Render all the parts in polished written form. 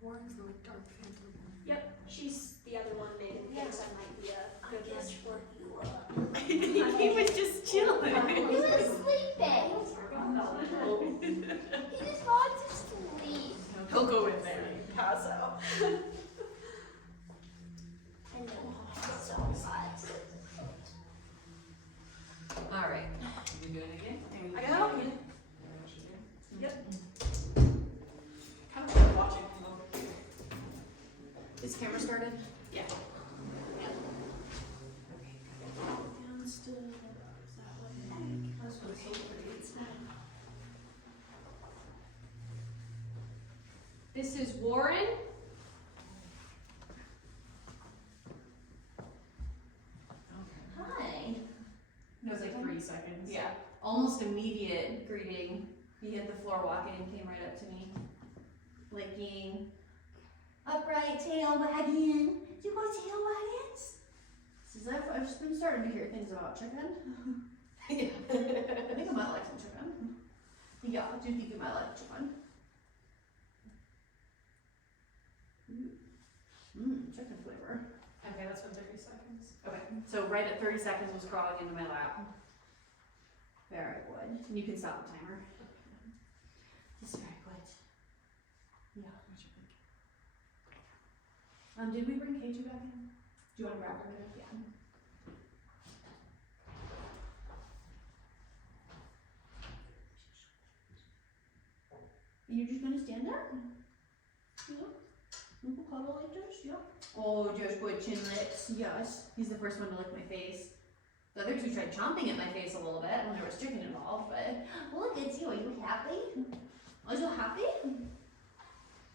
Warren's the dark phantom. Yep, she's the other one Megan thinks I might be a good match for. He was just chilling. He was sleeping. He just wants to sleep. He'll go in there and pass out. I know so much. All right. You do it again? I got it. Yep. Kind of like watching him over here. Is camera started? Yeah. Down still. Is that what I think? That's what it's so pretty. It's not. This is Warren. Hi. It was like 3 seconds. Yeah, almost immediate greeting. He hit the floor walking and came right up to me. Licking. Upright tail wagging. You got tail wagons? Says I've just been starting to hear things about chicken. I think I might like some chicken. Yeah, I do think you might like chicken. Chicken flavor. Okay, that's been 30 seconds. Okay, so right at 30 seconds was crawling into my lap. Very good. And you can stop the timer. This is very good. Yeah. Did we bring Keiji back in? Do you want to grab her? Yeah. You're just gonna stand there? Yeah. You can cuddle like this, yeah. Oh, just good chin licks, yes. He's the first one to lick my face. The other two tried chomping at my face a little bit when there was chicken involved, but look at you. Are you happy? Are you happy?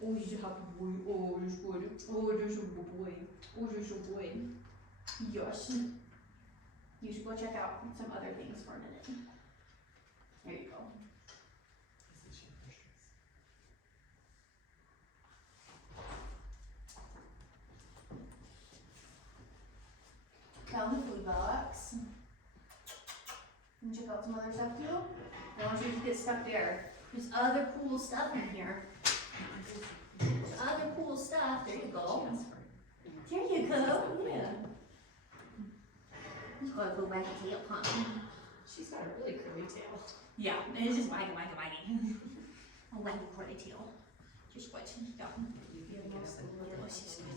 Oh, you're a happy boy. Oh, you're good. Oh, you're so good boy. Oh, you're so good. Yes. You should go check out some other things for a minute. There you go. Found the food box. And check out some other stuff too. I want you to get stuck there. There's other cool stuff in here. There's other cool stuff. There you go. There you go. Yeah. Just gotta go back and tail hunt. She's got a really curly tail. Yeah, and it's just wagging. A wagging curly tail. Just what? Yeah. Oh, she's good.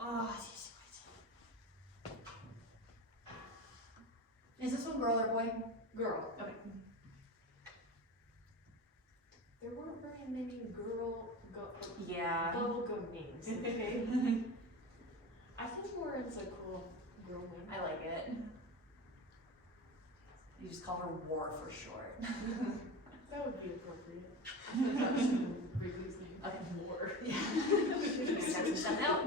Oh, she's good. Is this one girl or boy? Girl. Okay. There weren't very many Yeah. bubblegum names, okay? I think Warren's a cool girl name. I like it. You just call her War for short. That would be appropriate. Riku's name. Okay. War. Start some stuff out.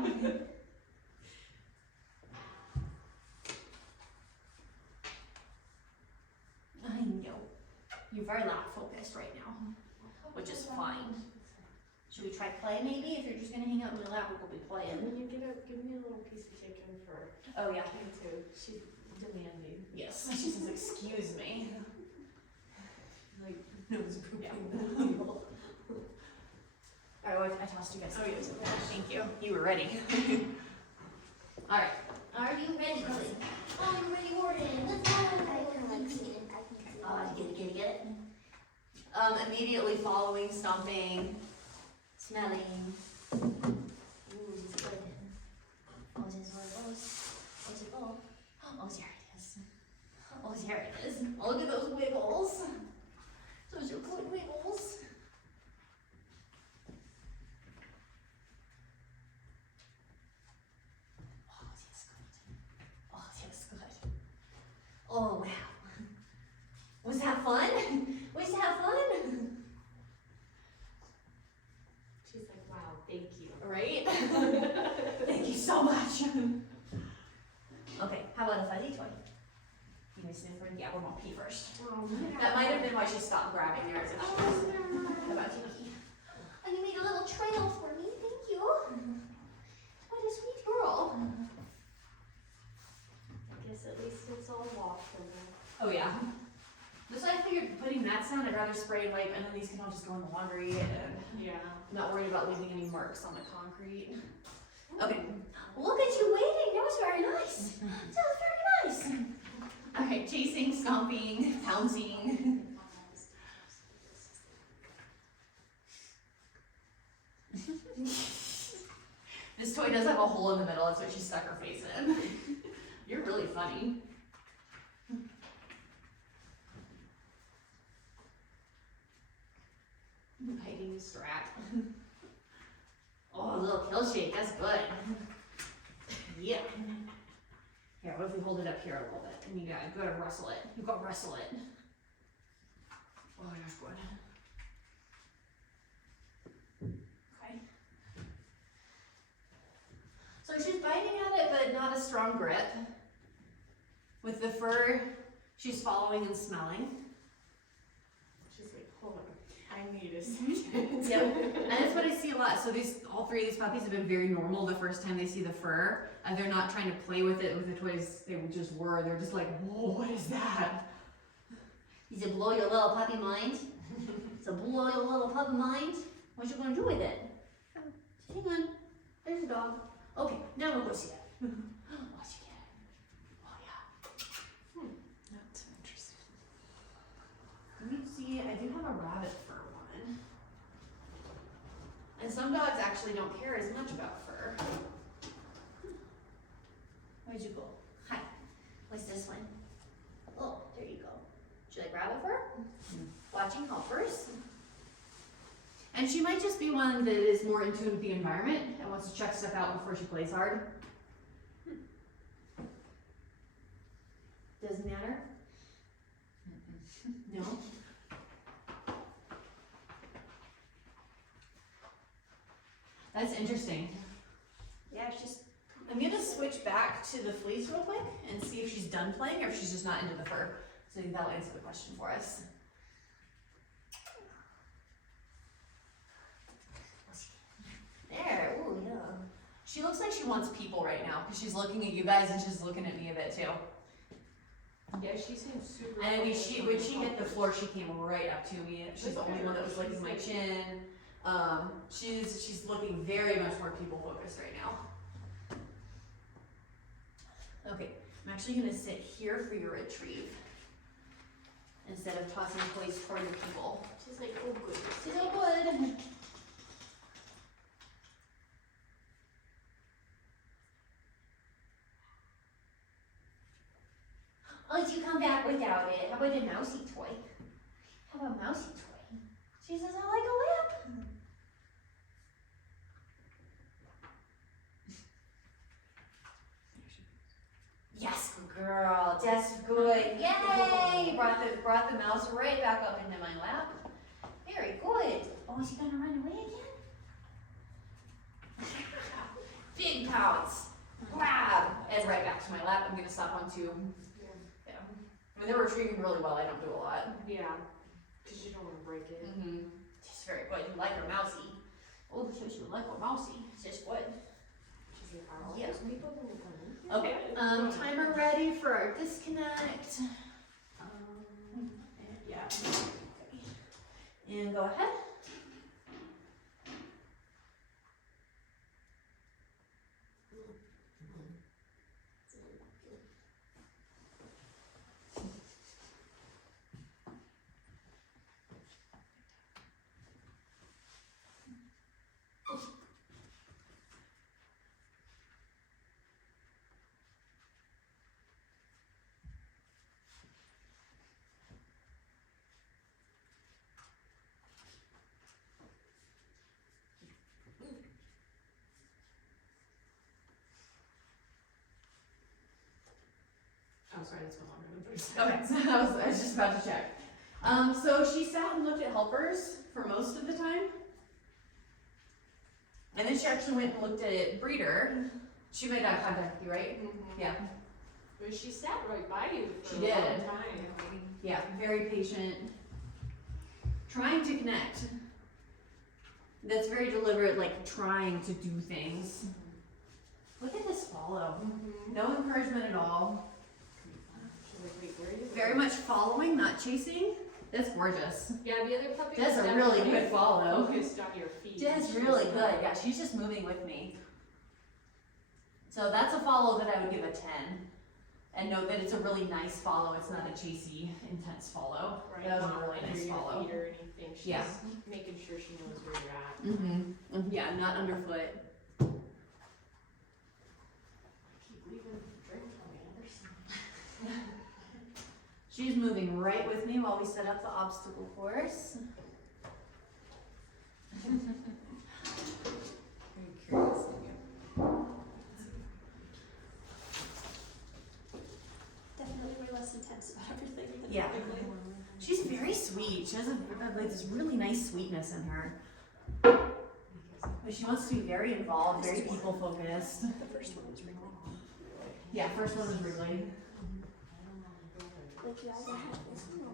I know. You're very loud focused right now, which is fine. Should we try play maybe? If you're just gonna hang out in my lap, we'll be playing. When you give me a little piece of chicken for Oh yeah. him too. She's demanding. Yes. She says, excuse me. Like nose pooping. Yeah. Alright, well, I tossed you guys. Oh, yes. Thank you. You were ready. Alright. Are you ready, Lily? I'm ready, Warden. Let's go. I can like see it. I can see it. Oh, get it. Immediately following stomping, smelling. Ooh, this is good. Oh, this is where it goes. Where's it go? Oh, there it is. Oh, there it is. Oh, look at those wiggles. Those are good wiggles. Oh, that's good. Oh, that's good. Oh, wow. Was that fun? Was that fun? She's like, wow, thank you. Right? Thank you so much. Okay, how about a fuzzy toy? Give me a sniffer. Yeah, we're gonna pee first. Oh, That might have been why she stopped grabbing there as if she was. How about you, Kiki? Oh, you made a little trail for me. Thank you. What a sweet girl. I guess at least it's all washed for her. Oh yeah. That's why I figured putting mats down, I'd rather spray and wipe, and then these can all just go in the laundry and Yeah. not worried about leaving any marks on the concrete. Okay. Look at you waiting. That was very nice. That was very nice. Alright, chasing, stomping, pouncing. This toy does have a hole in the middle, that's what she stuck her face in. You're really funny. Hiding the strap. Oh, a little kill shake, that's good. Yeah. Here, what if we hold it up here a little bit? And you gotta wrestle it. You gotta wrestle it. Oh, that's good. Okay. So she's biting at it, but not a strong grip. With the fur, she's following and smelling. She's like, hold on, I need a second. Yep, and that's what I see a lot. So all three of these puppies have been very normal the first time they see the fur. And they're not trying to play with it with the toys they just were. They're just like, whoa, what is that? Does it blow your little puppy mind? Does it blow your little puppy mind? What you gonna do with it? Hang on. There's a dog. Okay, now we'll go see it. Let's see it. Oh yeah. That's interesting. Let me see, I do have a rabbit fur one. And some dogs actually don't care as much about fur. Where'd you go? Hi. What's this one? Oh, there you go. Should I grab it for her? Watching helpers. And she might just be one that is more in tune with the environment and wants to check stuff out before she plays hard. Doesn't matter? No? That's interesting. Yeah, it's just I'm gonna switch back to the fleece real quick and see if she's done playing or if she's just not into the fur. So that'll answer the question for us. There, ooh, yeah. She looks like she wants people right now because she's looking at you guys and she's looking at me a bit too. Yeah, she seems super. And when focused she on hit the focus. floor, she came right up to me. She's the only one that was licking my chin. She's looking very much more people focused right now. Okay, I'm actually gonna sit here for your retrieve instead of tossing toys toward the people. She's like, oh good. She's so good. Oh, did you come back without it? How about a mousy toy? How about a mousy toy? She says, I like a lamp. Yes, good girl. That's good. Yay! Brought the mouse right back up into my lap. Very good. Oh, is he gonna run away again? Big pounce. Grab. And right back to my lap. I'm gonna stop on two. Yeah. I mean, they're retrieving really well. I don't do a lot. Yeah, because you don't want to break it. Mm-hmm. She's very good. You like her mousy. Oh, she would like her mousy. She's good. She's like, are all Yeah. those people gonna come in? Okay, timer ready for our disconnect. Yeah. And go ahead. Oh, sorry, that's one longer than 30 seconds. Okay, so I was just about to check. So she sat and looked at helpers for most of the time. And then she actually went and looked at breeder. She made eye contact with you, right? Mm-hmm. Yeah. But she sat right by you for She a long did. time. Yeah, very patient. Trying to connect. That's very deliberate, like trying to do things. Look at this follow. Mm-hmm. No encouragement at all. She's like, wait, where are you Very going? much following, not chasing. That's gorgeous. Yeah, the other puppy That's was a really definitely good follow. focused on your feet. That's She's really like- good. Yeah, she's just moving with me. So that's a follow that I would give a 10. And note that it's a really nice follow. It's not a chasey, intense follow. Right, That was a not really under nice your follow. feet or anything. She's Yeah. making sure she knows where you're at. Mm-hmm. Yeah, not underfoot. Keep leaving the drink on the other side. She's moving right with me while we set up the obstacle course. I'm curious. Definitely way less intense about everything than Yeah. typically. She's very sweet. She has like this really nice sweetness in her. But she wants to be very involved, very people focused. The first one was really Yeah, first one was Wrigley. like you either have this one or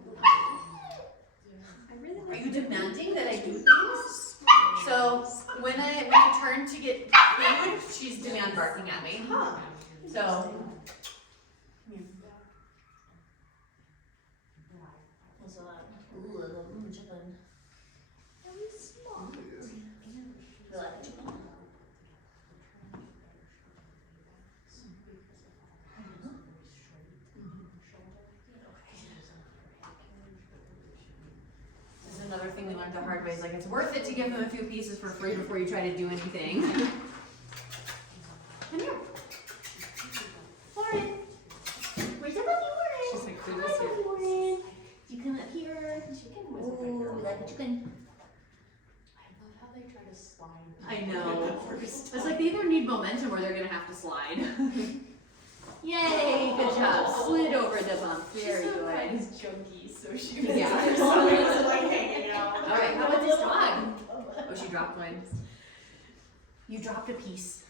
I really Are like you demanding that I do things? So when I turn to get food, she's demand barking at me. Huh. So what's that? Ooh, a little chicken. Very small. You like chicken? This is another thing we learned the hard way. Is like it's worth it to give them a few pieces for free before you try to do anything. Come here, Lauren. Where's the puppy, Lauren? She's like, Hi, "Who is puppy, it?" Lauren. You come up here. Chicken was a big Ooh, girl. we like a chicken. I love how they try to slide. I know. First It's like they either need momentum or they're gonna have to slide. Yay! Good job. Slid over the bump. Very good. She's junkie, so she was Yeah. her stomach was like hanging out. All right. How about this dog? Oh, she dropped one. You dropped a piece.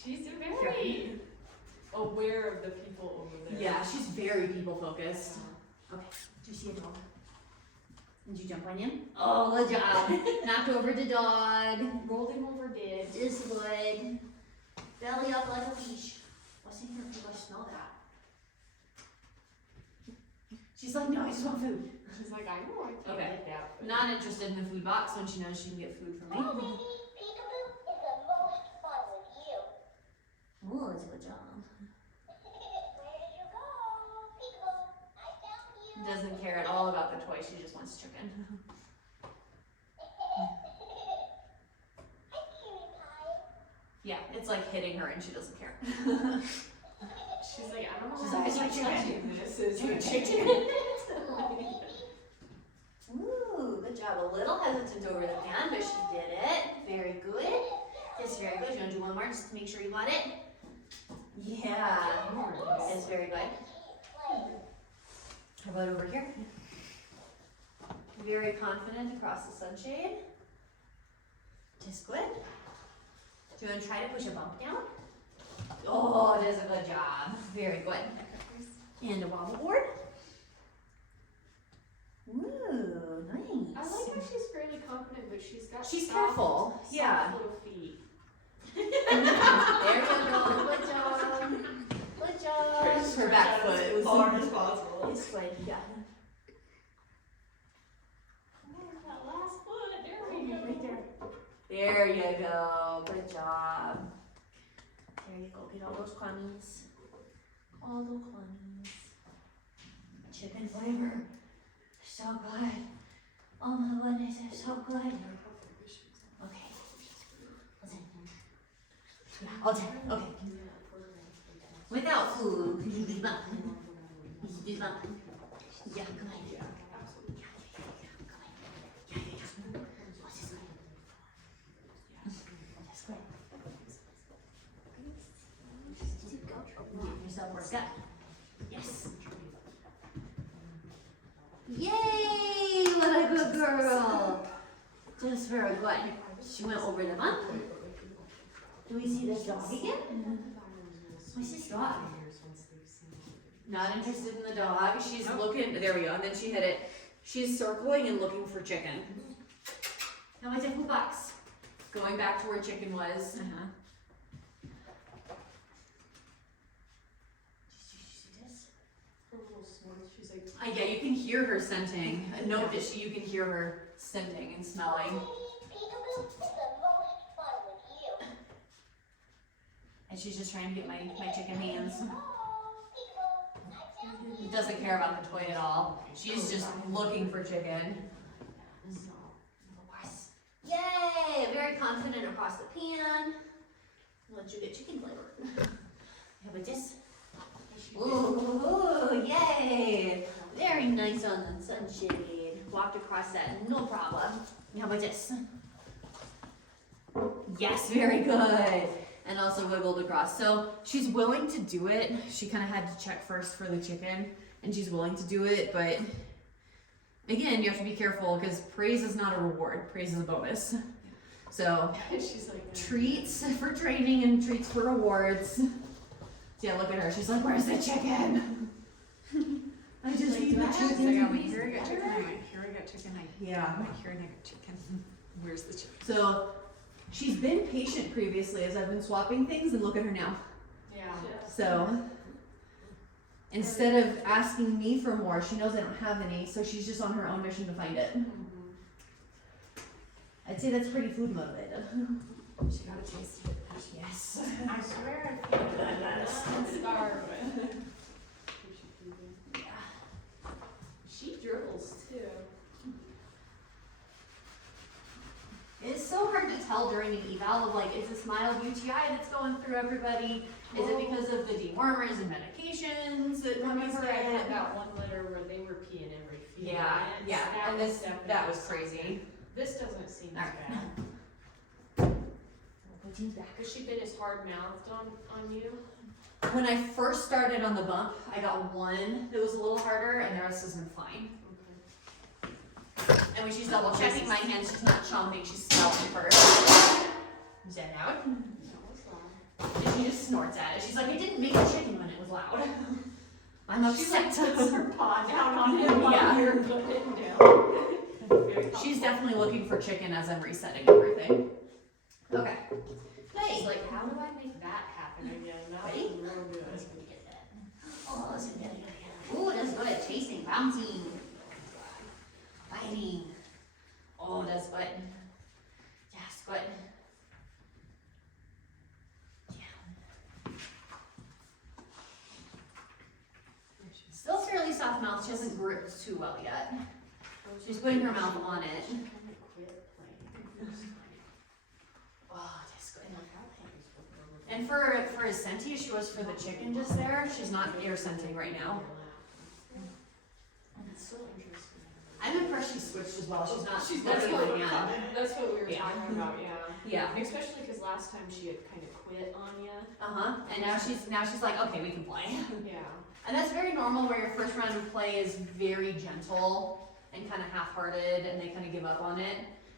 She's very aware of the people over there. Yeah, she's very people focused. Okay. Do you see a dog? Did you jump on him? Oh, good job. Knocked over the dog. Rolled him over, did. Just good. Belly up like a leash. What's in here? People smell that. She's like, no, I just want food. She's like, I know I can't Okay. get that. But Not interested in the food box when she knows she can get food from me. Oh, baby, peekaboo is the most fun with you. Oh, that's a good job. Where did you go? Peekaboo, I found you. Doesn't care at all about the toy, she just wants chicken. Hi, cutie pie. Yeah, it's like hitting her and she doesn't care. she's like, I don't know She's why like, I "It's keep like touching this. Is Chicken. it chicken? Ooh, good job. A little hesitant over the pan, but she did it. Very good. That's very good. You want to do one more just to make sure you got it? Yeah. That's very good. How about over here? Very confident across the sunshade. Just good. Do you want to try to push a bump down? Oh, does a good job. Very good. And a wobble board. Ooh, nice. I like how she's fairly confident, but she's got She's soft, careful. soft Yeah. little feet. There you go. Good job. Good job. Her back foot. It was hard as possible. It's good. Yeah. That last foot, there we go. Right there. There you go. Good job. There you go. Get all those crummies. All those crummies. Chicken flavor. So good. Oh my goodness, it's so good. Okay. Listen. Okay. Without food, could you do that? Could you do that? Yeah, good. Yeah, absolutely. Give yourself work up. Yes. Yay! What a good girl. Just very good. She went over the bump. Do we see this dog again? What's this dog? Not interested in the dog. She's looking. There we go. And then she hit it. She's circling and looking for chicken. Now what's in food box? Going back to where chicken was. Did you see this? Her little She's like, Yeah, you can hear her scenting. Note that you can hear her scenting and smelling. Peekaboo is the most fun with you. And she's just trying to get my chicken hands. Oh, peekaboo, nice down. She doesn't care about the toy at all. She's just looking for chicken. Yay! Very confident across the pan. Let you get chicken flavor. How about this? Ooh, yay! Very nice on the sunshade. Walked across that, no problem. How about this? Yes, very good. And also wiggled across. So she's willing to do it. She kind of had to check first for the chicken, and she's willing to do it, but again, you have to be careful because praise is not a reward. Praise is a bonus. So she's like, treats for training and treats for rewards. Yeah, look at her. She's like, "Where's the chicken?" I just need the chicken. I hear I got chicken. I might hear I got chicken. Yeah. I might hear I got chicken. Where's the chicken? So she's been patient previously as I've been swapping things, and look at her now. Yeah. So instead of asking me for more, she knows I don't have any, so she's just on her own mission to find it. I'd say that's pretty food motivated. She gotta taste it. Yes. I swear I feel I'm starving. She dribbles too. It's so hard to tell during an eval of like, is this mild UTI that's going through everybody? Is it because of the dewormers and medications that Remember I had it? that one litter where they were peeing every few Yeah, minutes? yeah, That and was this, definitely that was something. crazy. This doesn't seem as Alright. bad. Cause she's been as hard mouthed on you. When I first started on the bump, I got one that was a little harder and the rest has been fine. And when she's double checking my hands, she's not chomping, she's smelling first. Is that out? And she just snorts at it. She's like, I didn't make a chicken when it was loud. I'm She like upset. puts her paw down on him while Yeah. you're putting it down. Very She's helpful. definitely looking for chicken as I'm resetting everything. Okay. She's like, how do I make that happen again? That was Ready? real good. Oh, that's good. Oh, that's good. Tasting, bouncing, biting. Oh, that's good. Yes, good. Yeah. Still fairly soft mouth. She hasn't gripped too well yet. She's putting her mouth on it. Oh, that's good. And for as scenty as she was for the chicken just there, she's not air scenting right now. It's so interesting. I'm impressed she switched as well. She's not. She's That's looking what, at the end. that's what we were Yeah. talking about, yeah. Yeah. Especially because last time she had kind of quit on you. And now she's like, okay, we can play. Yeah. And that's very normal where your first round of play is very gentle and kind of half-hearted and they kind of give up on it.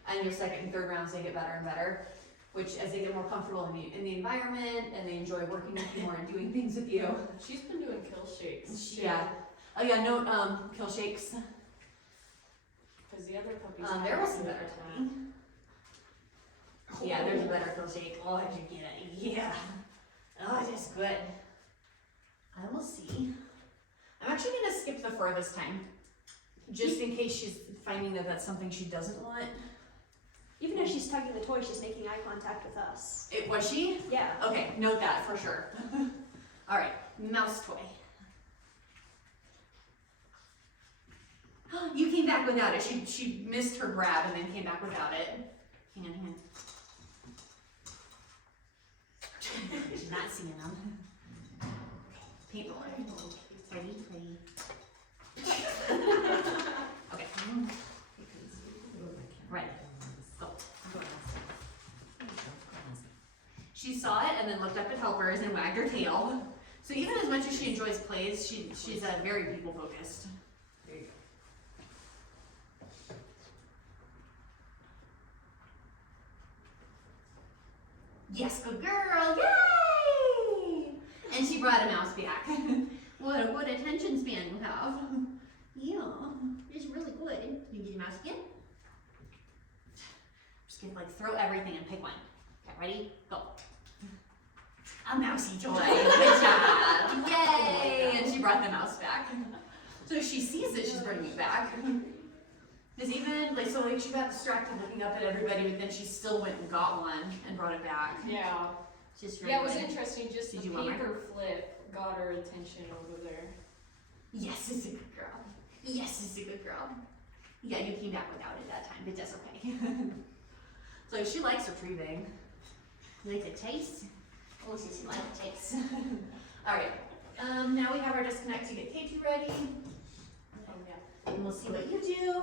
And your second and third rounds, they get better and better. Which, as they get more comfortable in the environment and they enjoy working with you more and doing things with you. She's been doing kill shakes. too. Yeah. Oh yeah, no kill shakes. Because the other puppies. There had was a some good better attack. timing. Yeah, there's a better kill shake. Oh, did you get it? Yeah. Oh, that's good. I will see. I'm actually gonna skip the furthest time. Just in case she's finding that that's something she doesn't want. Even if she's tugging the toy, she's making eye contact with us. It was she? Yeah. Okay, note that for sure. Alright, mouse toy. You came back without it. She missed her grab and then came back without it. Hang on. She's not seeing them. Paintball. Ready? Okay. Ready. Go. She saw it and then looked up at helpers and wagged her tail. So even as much as she enjoys plays, she's very people focused. There you go. Yes, good girl, yay! And she brought a mouse back. What a good attention span you have. Yeah, it's really good. You get your mouse again? Just gonna like throw everything and pick one. Okay, ready? Go. A mousey toy. Good job. Yay! And she brought the mouse back. So she sees that she's bringing it back. Because even, like, so like she got distracted looking up at everybody, but then she still went and got one and brought it back. Yeah. Just Yeah, it was right away. interesting. Just Did the you want paper flip got her attention over there. Yes, it's a good girl. Yes, it's a good girl. Yeah, you came back without it that time, but that's okay. So she likes retrieving. You like the taste? Oh, she likes the taste. All right. Now we have our disconnect to get K2 ready. Oh yeah. And we'll see what you do.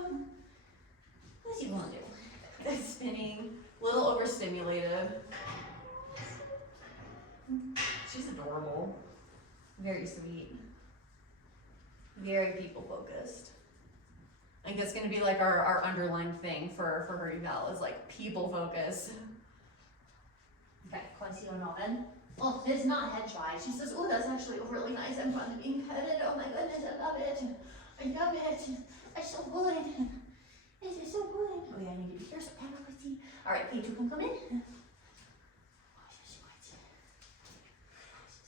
What's you gonna do? Spinning, a little overstimulated. She's adorable. Very sweet. Very people focused. I think that's gonna be like our underlying thing for her eval is like people focus. Okay, Quincy O'Nolan. Oh, it's not head shy. She says, oh, that's actually really nice. I'm fun to being petted. Oh my goodness, I love it. I love it. It's so good. This is so good. Oh yeah, I need to be here so Pamela can see. All right, K2 can come in. Oh, she's good. She's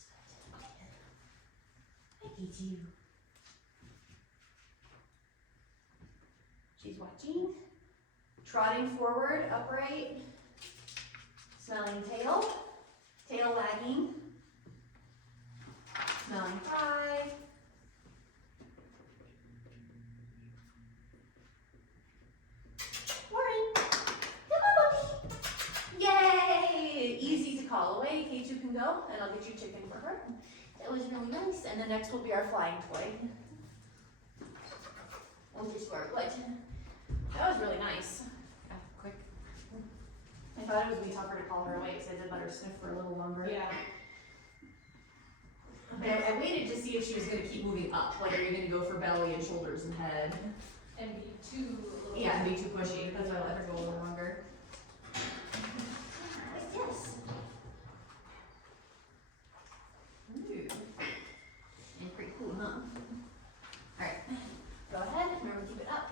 good. Hi, K2. She's watching. Trotting forward, upright. Smelling tail. Tail wagging. Smelling thigh. Warren. Come on, puppy. Yay! Easy to call away. K2 can go, and I'll get you chicken for her. That was really nice. And the next will be our flying toy. Oh, just work. What? That was really nice. Yeah, quick. I thought it would be tougher to call her away because I did let her sniff for a little longer. Yeah. But I waited to see if she was going to keep moving up. Like, are you going to go for belly and shoulders and head? And be too little. Yeah, and be too pushy. That's why I let her go a little longer. Yes. Ooh. And pretty cool, huh? Alright. Go ahead. Remember to keep it up.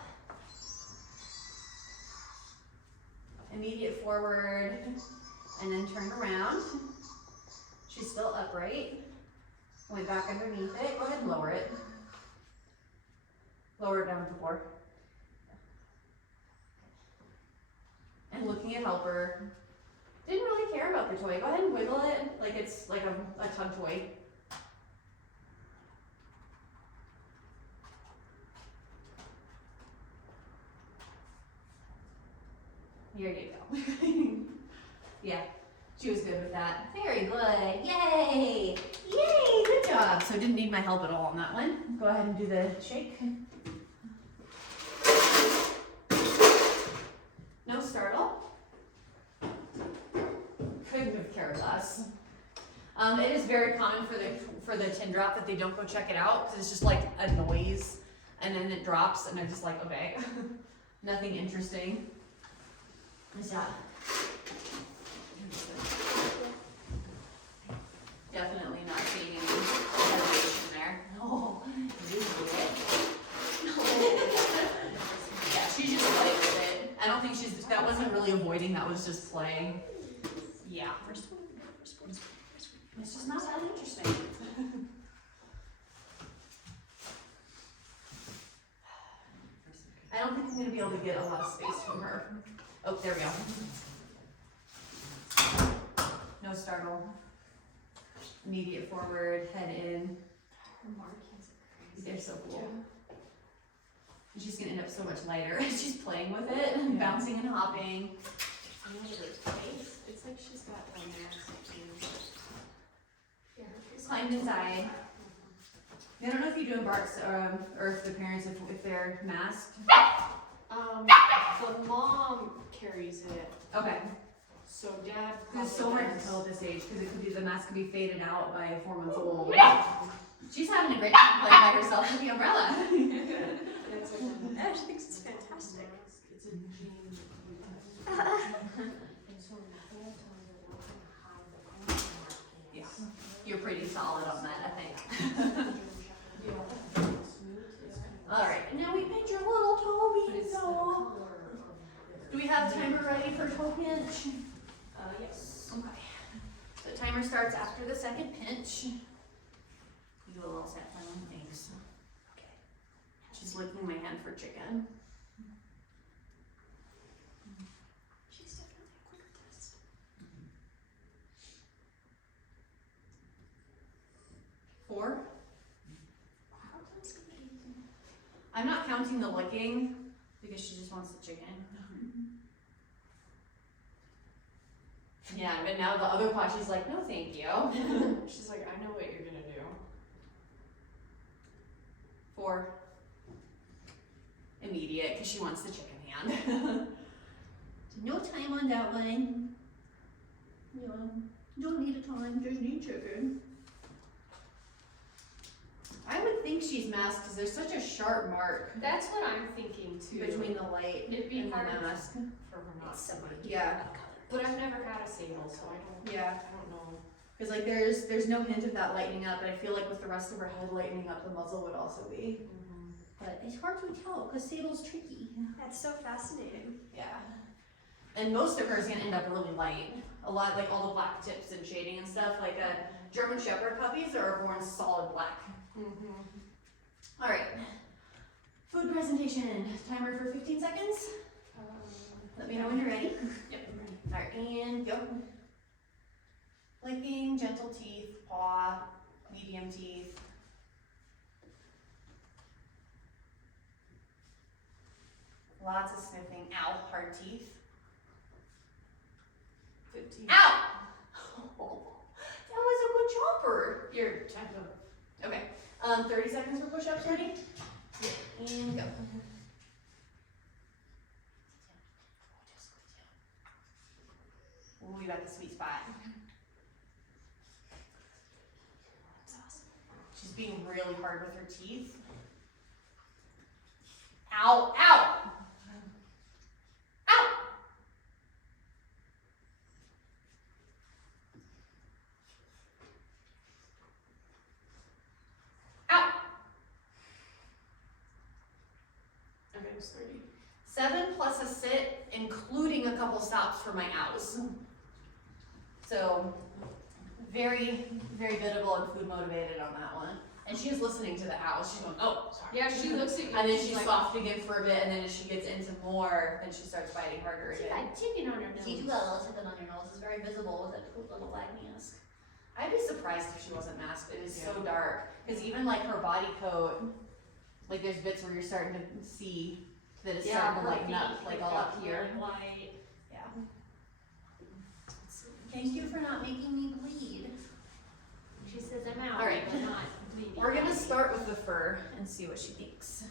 Immediate forward. And then turn around. She's still upright. Went back underneath it. Go ahead and lower it. Lower it down to the floor. And looking at helper. Didn't really care about the toy. Go ahead and wiggle it like it's like a tug toy. Here you go. Yeah, she was good with that. Very good. Yay! Yay! Good job. So didn't need my help at all on that one. Go ahead and do the shake. No startle. Couldn't have cared less. It is very common for the tin drop that they don't go check it out because it's just like a noise and then it drops and I'm just like, okay, nothing interesting. Is that definitely not seeing any elevation there? No, you do it. Yeah, she just played with it. I don't think that wasn't really avoiding, that was just playing. Yeah. It's just not that interesting. I don't think I'm gonna be able to get a lot of space from her. Oh, there we go. No startle. Immediate forward, head in. They're so cool. And she's gonna end up so much lighter as she's playing with it, bouncing and hopping. I know her face. It's like she's got a mask too. Yeah, her face. Climbed inside. I don't know if you do embarks or if the parents, if they're masked. The mom carries it. Okay. So dad. It's so probably hard to does. tell at this age because it could be the mask could be faded out by 4 months old. She's having a great time playing by herself with the umbrella. It's like I think it's fantastic. it's a gene. Yeah, you're pretty solid on that, I think. All right, now we pinch your little toe bean. So, do we have timer ready for toe pinch? Yes. Okay. So timer starts after the second pinch. You do a little set for one, thanks. Okay. licking my hand for chicken. She's definitely a quicker test. 4. How close can we be? I'm not counting the licking because she just wants the chicken. Yeah, but now the other paw, she's like, no, thank you. She's like, I know what you're gonna do. 4. Immediate, because she wants the chicken hand. No time on that one. Yeah, don't need a time, just need chicken. I would think she's masked because there's such a sharp mark That's what I'm thinking too. between the light It'd be and hard the mask. for her not It's to so like it. Yeah, But I've never had a sable, so I yeah. don't know. Because like there's no hint of that lightening up, and I feel like with the rest of her head lightening up, the muzzle would also be. But it's hard to tell because sable's tricky. That's so fascinating. Yeah. And most of her is gonna end up really light. A lot, like all the black tips and shading and stuff. Like German Shepherd puppies are born solid black. All right. Food presentation. Timer for 15 seconds. Let me know when you're ready. Yep. All right, and go. Licking, gentle teeth, paw, medium teeth. Lots of sniffing. Ow, hard teeth. 15. Ow! That was a good chomper. You're kind of. Okay. 30 seconds for push-ups. Ready? And go. Ooh, you got the sweet spot. That's awesome. She's being really hard with her teeth. Ow! Ow! Ow! Ow! Okay, it was 30. 7 plus a sit, including a couple stops for my ows. So, very, very biddable and food motivated on that one. And she is listening to the ows. She's going, oh, sorry. Yeah, she looks at you. And then she's she's like, soft again for a bit, and then as she gets into more, then she starts biting harder "You again. got chicken on your nose." So you do got a little chicken on your nose. It's very visible with that cool little black mask. I'd be surprised if she wasn't masked. It is so dark. Because even like her body coat, like there's bits where you're starting to see that it's starting to lighten up, like all up here. Light. Yeah. Thank you for not making me bleed. She says I'm out. All right. But not bleeding. We're gonna start with the fur and see what she thinks.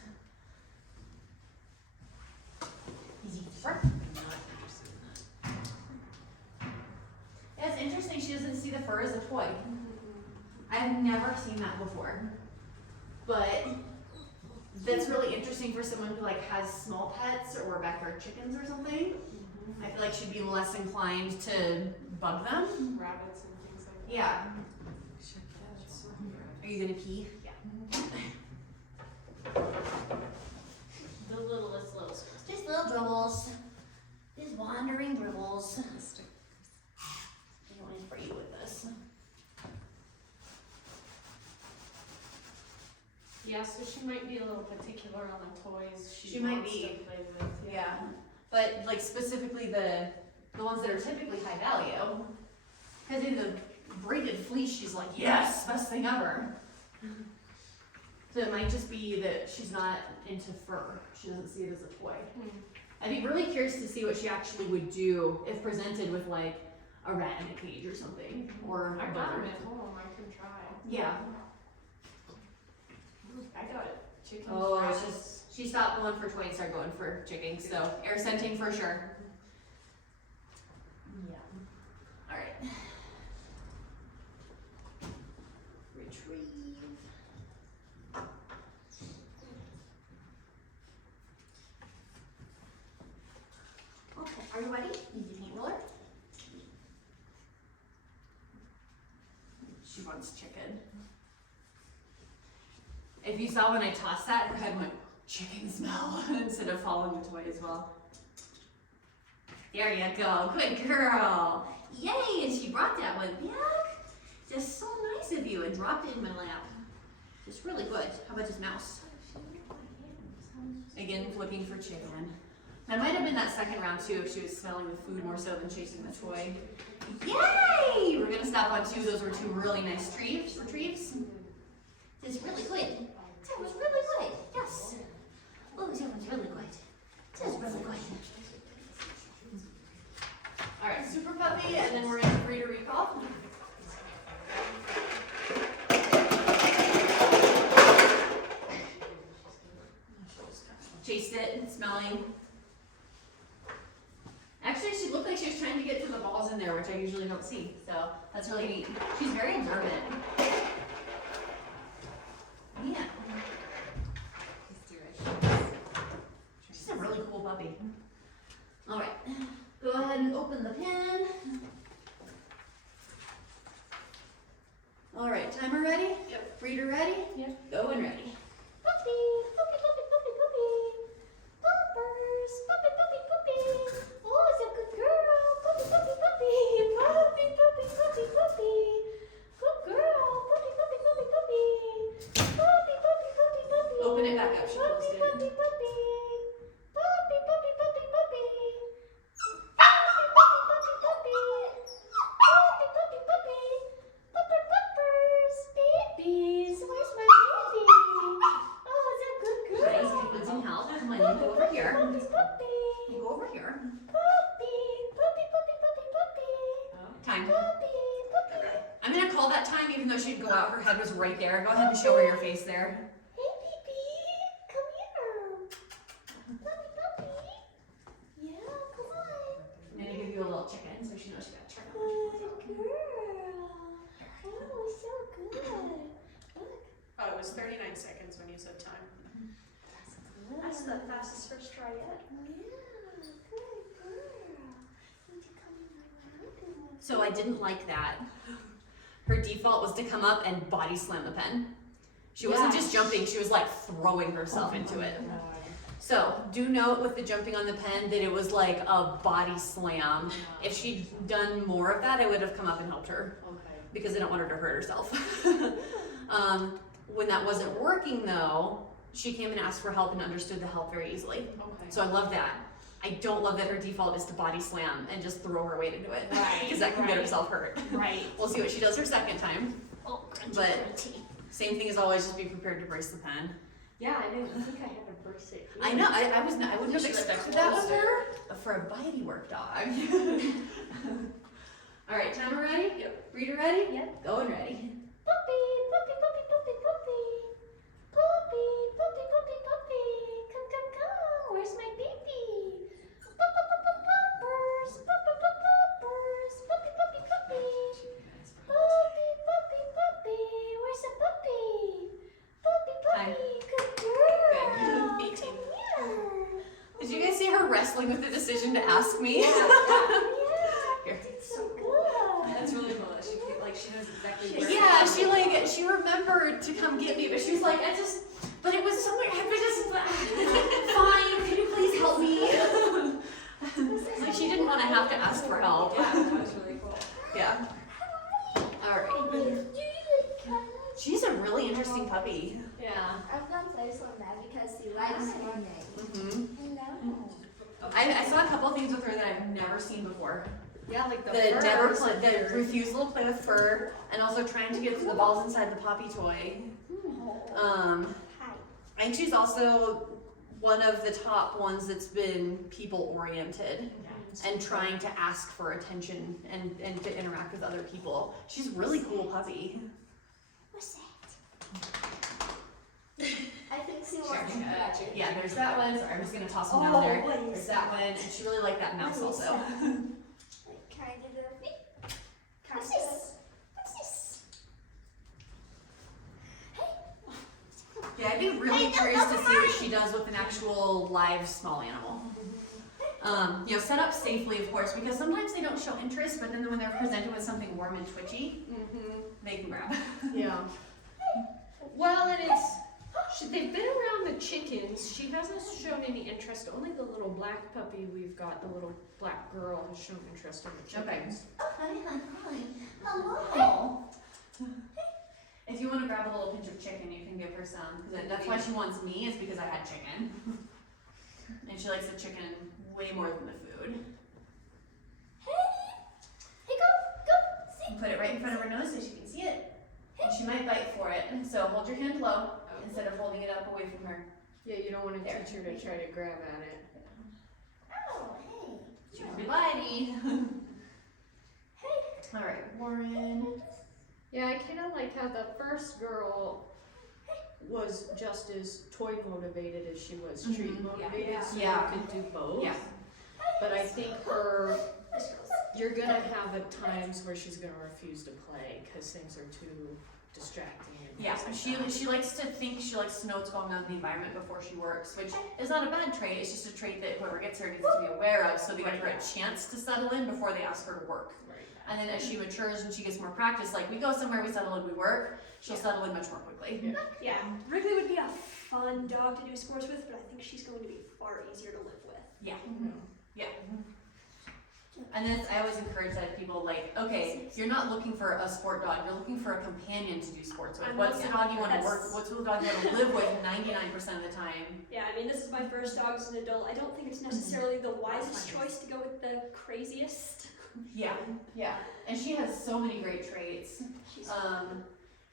Easy fur. Yeah, it's interesting. She doesn't see the fur as a toy. I've never seen that before. But that's really interesting for someone who like has small pets or backyard chickens or something. I feel like she'd be less inclined to bug them. Rabbits and things like that. Yeah. Yeah, that's so Are you gonna pee? Yeah. The littlest little squirrels. Just little dribbles. These wandering dribbles. I don't want to spray you with this. Yeah, so she might be a little particular on the toys she might wants be. to play with. Yeah. But like specifically the ones that are typically high value. Because in the braided fleece, she's like, yes, best thing ever. So it might just be that she's not into fur. She doesn't see it as a toy. I'd be really curious to see what she actually would do if presented with like a rat in a cage or something. Or I a got bird. them at home. I can try. Yeah. I got it. Chickens, Oh, it's rabbits. just, she stopped going for toy and started going for chicken, so air scenting for sure. Yeah. Alright. Retrieve. Okay, are you ready? Easy paint roller. She wants chicken. If you saw when I tossed that, her head went, chicken smell, instead of following the toy as well. There you go, good girl. Yay, and she brought that one back. Just so nice of you, and dropped it in my lap. Just really good. How about this mouse? Again, looking for chicken. That might have been that second round too, if she was smelling the food more so than chasing the toy. Yay! We're gonna stop on 2. Those were 2 really nice retrieves. It's really good. That was really good. Yes. Oh, that was really good. That was really good. All right, super puppy, and then we're into breeder recall. Chased it, smelling. Actually, she looked like she was trying to get to the balls in there, which I usually don't see. So that's really neat. She's very observant. Yeah. She's a really cool puppy. All right, go ahead and open the pen. All right, timer ready? Yep. Breeder ready? Yep. Go and ready. Puppy, puppy, puppy, puppy, puppy. Puppers, puppy, puppy, puppy. Oh, it's a good girl. Puppy, puppy, puppy. Puppy, puppy, puppy, puppy. Good girl. Puppy, puppy, puppy, puppy. Puppy, puppy, puppy, puppy. Open it back up. She Puppy, closed it. puppy, puppy. Puppy, puppy, puppy, puppy. Puppy, puppy, puppy, puppy. Puppy, puppy, puppy. Pupper, puppers, babies. Where's my baby? Oh, is that good girl? Nice, you put some help. Come on, you go over here. Puppy, puppy. You go over here. Puppy, puppy, puppy, puppy, puppy. Time. Puppy, puppy. I'm gonna call that time even though she'd go out. Her head was right there. Go ahead and show her your face there. Hey, baby, come here. Puppy, puppy. Yeah, come on. I'm gonna give you a little chicken so she knows she got chicken. Good girl. Oh, so good. Look. Oh, it was 39 seconds when you said time. That's the fastest first try yet. Yeah, good girl. Need to come around. So I didn't like that. Her default was to come up and body slam the pen. She wasn't just jumping, she was like throwing herself into it. So do note with the jumping on the pen that it was like a body slam. If she'd done more of that, I would have come up and helped her because I don't want her to hurt herself. When that wasn't working though, she came and asked for help and understood the help very easily. Okay. So I love that. I don't love that her default is to body slam and just throw her weight into it Right, because that can get right. herself hurt. Right. We'll see what she does her second time. Oh, crunchy, But- crunchy. Same thing as always, just be prepared to brace the pen. Yeah, I didn't think I had to brace it. I know, I wouldn't have She, like, expected that with closed it. her for a bitey work dog. All right, timer ready? Yep. Breeder ready? Yep. Going ready. Puppy, puppy, puppy, puppy, puppy. Puppy, puppy, puppy, puppy. Come, come, come. Where's my baby? Puppers, puppers. Puppy, puppy, puppy. Puppy, puppy, puppy. Where's the puppy? Puppy, Hi. puppy. Good girl. Good. 18. Come here. Did you guys see her wrestling with the decision to ask me? Yeah, Here. you did so good. That's really cool. That she knows exactly where. Yeah, she remembered to come get me, but she was like, but it was somewhere, fine, can you please help me? Like she didn't want to have to ask for help. Yeah, that was really cool. Yeah. All right. She's a really interesting puppy. Yeah. I'm gonna play some of that because he likes swimming. Mm-hmm. Hello. I saw a couple things with her that I've never seen before. Yeah, like the The refusal to play with fur, and also trying to get to the balls inside the poppy toy. Hi. I think she's also one of the top ones that's been people oriented and trying to ask for attention and to interact with other people. She's a really cool puppy. What's that? I think she wants to Sure. catch it. Yeah, there's that one. Sorry, I'm just gonna toss them down Oh, there. what is There's that one, and she really liked that mouse What is also. that? Wait, can I get a peek? What's this? What's this? Yeah, I'd be really curious to see what she does with an actual live small animal. Set up safely, of course, because sometimes they don't show interest, but then when they're presented with something warm and twitchy, they can grab. Yeah. Well, and they've been around the chickens. She hasn't shown any interest. Only the little black puppy we've got, the little black girl, has shown interest in the chickens. Hi, hi, hi. Hello. If you want to grab a little pinch of chicken, you can give her some. 'Cause that's why she wants me, is because I had chicken. and she likes the chicken way more than the food. Hey, go. And put it right in front of her nose so she can see it. And she might bite for it. So hold your hand low instead of holding it up away from her. Yeah, you don't want to There. teach her to try to grab at it. Oh, hey. She will be biting. All right, Warren. Yeah, I kind of like how the first girl was just as toy motivated as she was treat motivated, Yeah. so Yeah. you could do both. Yeah. But I think you're gonna have at times where she's gonna refuse to play because things are too distracting. And Yeah, things like that. she likes to think, she likes to know what's going on in the environment before she works, which is not a bad trait. It's just a trait that whoever gets her needs to be aware of, so they give her a chance to settle in before they ask her to work. Right. And then as she matures and she gets more practice, like we go somewhere, we settle in, we work, she'll settle in much more quickly. Yeah, Wrigley would be a fun dog to do sports with, but I think she's going to be far easier to live with. Yeah. Mhm. Yeah. And then I always encourage that people like, okay, you're not looking for a sport dog, you're looking for a companion to do sports with. I know, What's the yeah. dog you want to That's- work, what's the dog you want to live with 99% of the time? Yeah, I mean, this is my first dog as an adult. I don't think it's necessarily the wisest choice to go with the craziest. Yeah, yeah. And she has so many great traits. She's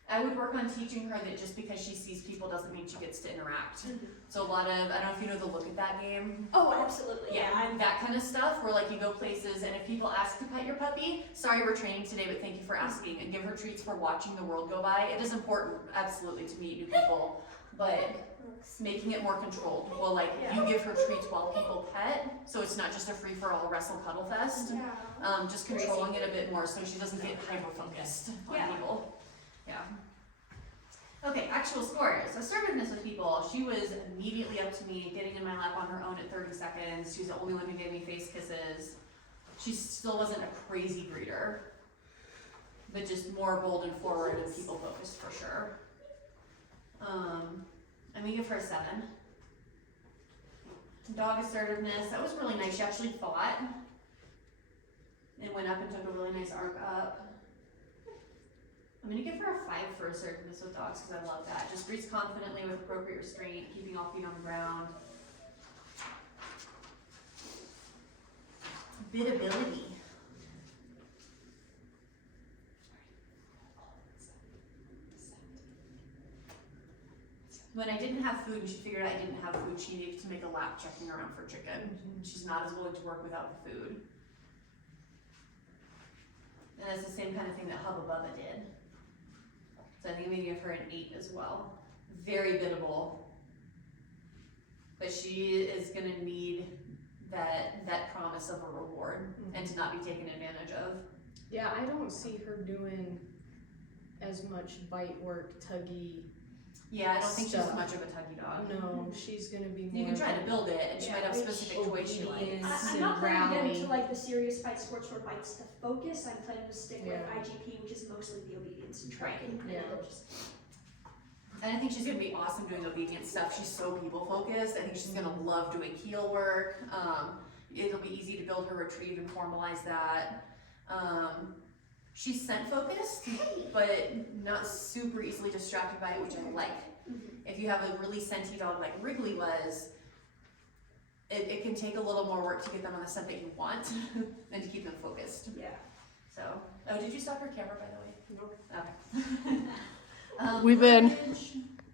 I would work on teaching her that just because she sees people doesn't mean she gets to interact. Mhm. So a lot of, I don't know if you know the look at that game. Oh, absolutely. Yeah, that kind of stuff where like you go places and if people ask to pet your puppy, sorry we're training today, but thank you for asking, and give her treats for watching the world go by. It is important, absolutely, to meet new people, but making it more controlled. Well, like you give her treats while people pet, so it's not just a free for all wrestle cuddle fest. Yeah. Just controlling it a bit more so she doesn't get hyper focused on Yeah. people. Yeah. Okay, actual scores. Assertiveness with people. She was immediately up to me, getting in my lap on her own at 30 seconds. She's the only one who gave me face kisses. She still wasn't a crazy breeder, but just more bold and forward and people focused for sure. I'm gonna give her a 7. Dog assertiveness. That was really nice. She actually fought and went up and took a really nice arc up. I'm gonna give her a 5 for assertiveness with dogs because I love that. Just breathes confidently with appropriate restraint, keeping all feet on the ground. Biddability. When I didn't have food and she figured I didn't have food, she needed to make a lap checking around for chicken. She's not as willing to work without the food. And that's the same kind of thing that Hubba Bubba did. So I think I'm gonna give her an 8 as well. Very biddable. But she is gonna need that promise of a reward and to not be taken advantage of. Yeah, I don't see her doing as much bite work, tuggy. Yeah, I don't think she's Stuff. much of a tuggy dog. No, she's gonna be more. You can try to build it and she Yeah, might have like specific toys she likes. obedience. I'm not planning to get into Rally. like the serious fight sports where bites the focus. I'm planning to stick with Yeah. IGP, which is mostly the obedience and Right. tracking. Yeah. And I think she's gonna be awesome doing obedience stuff. She's so people focused. I think she's gonna love doing heel work. It'll be easy to build her retrieve and formalize that. She's scent focused, but not super easily distracted by it, which I like. If you have a really scenty dog like Wrigley was, it can take a little more work to get them on the scent that you want and to keep them focused. Yeah. So, oh, did you stop your camera by the way? Nope. Okay. We've been- courage.